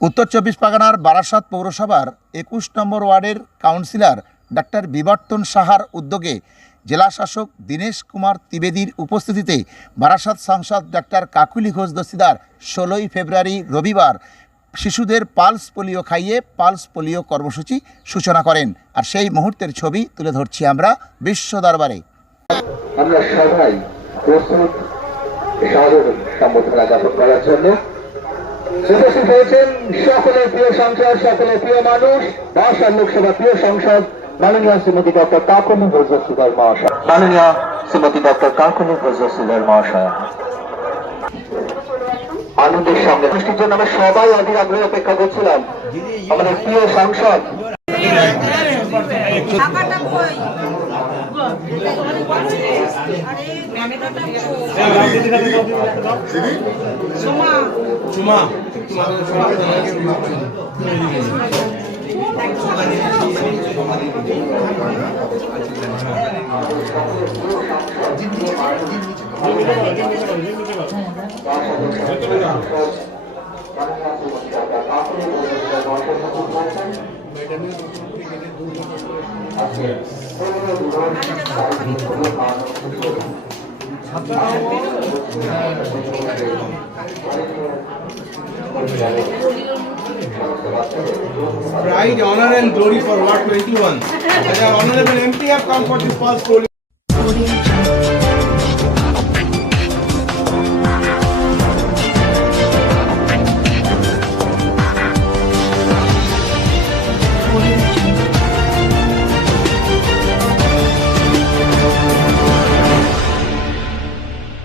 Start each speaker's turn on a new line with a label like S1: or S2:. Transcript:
S1: উত্তর চব্বিশ পরগনার বারাসাত পৌরসভার একুশ নম্বর ওয়ার্ডের কাউন্সিলর ডাক্তার বিবর্তন সাহার উদ্যোগে জেলা শাসক দীনেশ কুমার ত্রিবেদীর উপস্থিতিতে বারাসাত সাংসদ ডাক্তার কাকুলি ঘোষ দস্তিদার ষোলোই ফেব্রুয়ারি রবিবার শিশুদের পালস পোলিও খাইয়ে পালস পোলিও কর্মসূচি সূচনা করেন। আর সেই মুহূর্তের ছবি তুলে ধরছি আমরা বিশ্ব দরবারে।
S2: উপস্থিত হয়েছেন সকলের প্রিয় সংসদ, সকলের প্রিয় মানুষ দশার লোকসভা প্রিয় সংসদ মাননীয় শ্রীমতী ডক্টর কাকুনি বৈদ্যসুদার মহাশয়। মাননীয় শ্রীমতী ডক্টর কাকুনি বৈদ্যসুদার মহাশয়। আনন্দের সঙ্গে গোষ্ঠীর জন্য আমরা সবাই অধীর আগ্রহে অপেক্ষা করছিলাম। আমাদের প্রিয় সংসদ।
S3: টাকাটা কই
S4: Pride, honor and glory for Ward 21. As our honorable MP have come for this past polling.